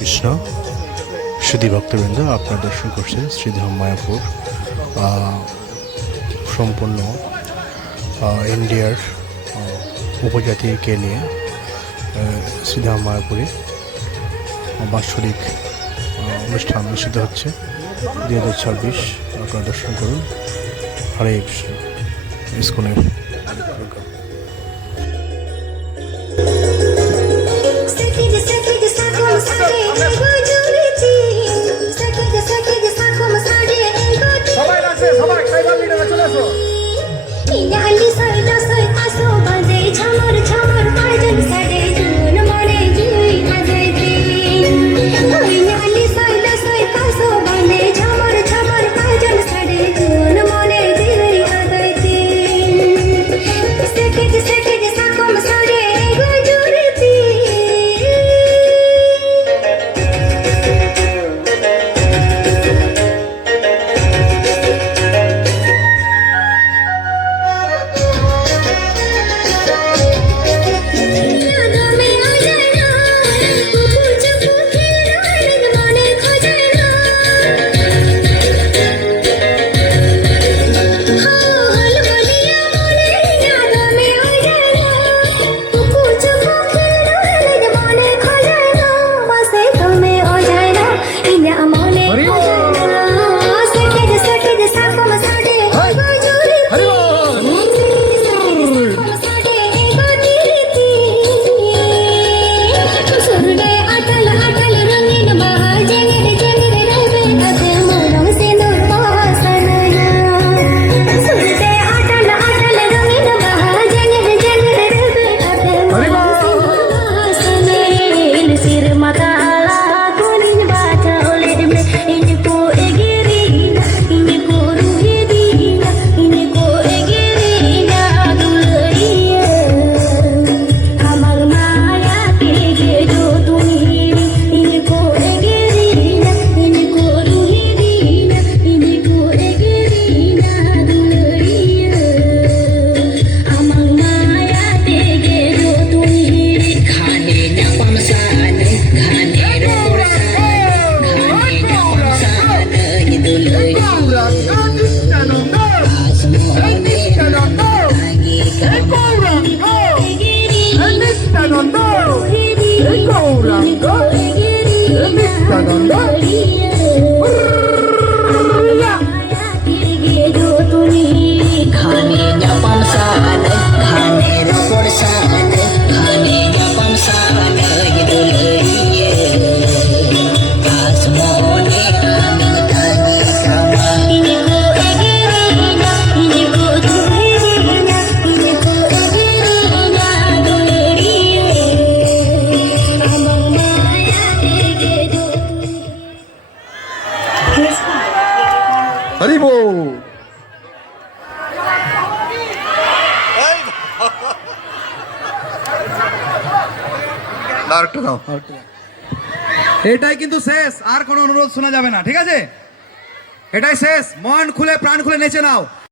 কৃষ্ণ। সুধী ভক্তবৃন্দ, আপনার দর্শন করছেন শ্রীধাম মায়াপুর, সম্পূর্ণ ইন্ডিয়ার উপজাতিকে নিয়ে শ্রীধাম মায়াপুরে বাৎসরিক অনুষ্ঠান অনুষ্ঠিত হচ্ছে 2026। আপনারা দর্শন করুন। হরে কৃষ্ণ। ইস্কনের এটাই কিন্তু শেষ, আর কোনো অনুরোধ শোনা যাবে না, ঠিক আছে? এটাই শেষ। মন খুলে প্রাণ খুলে নেচে নাও।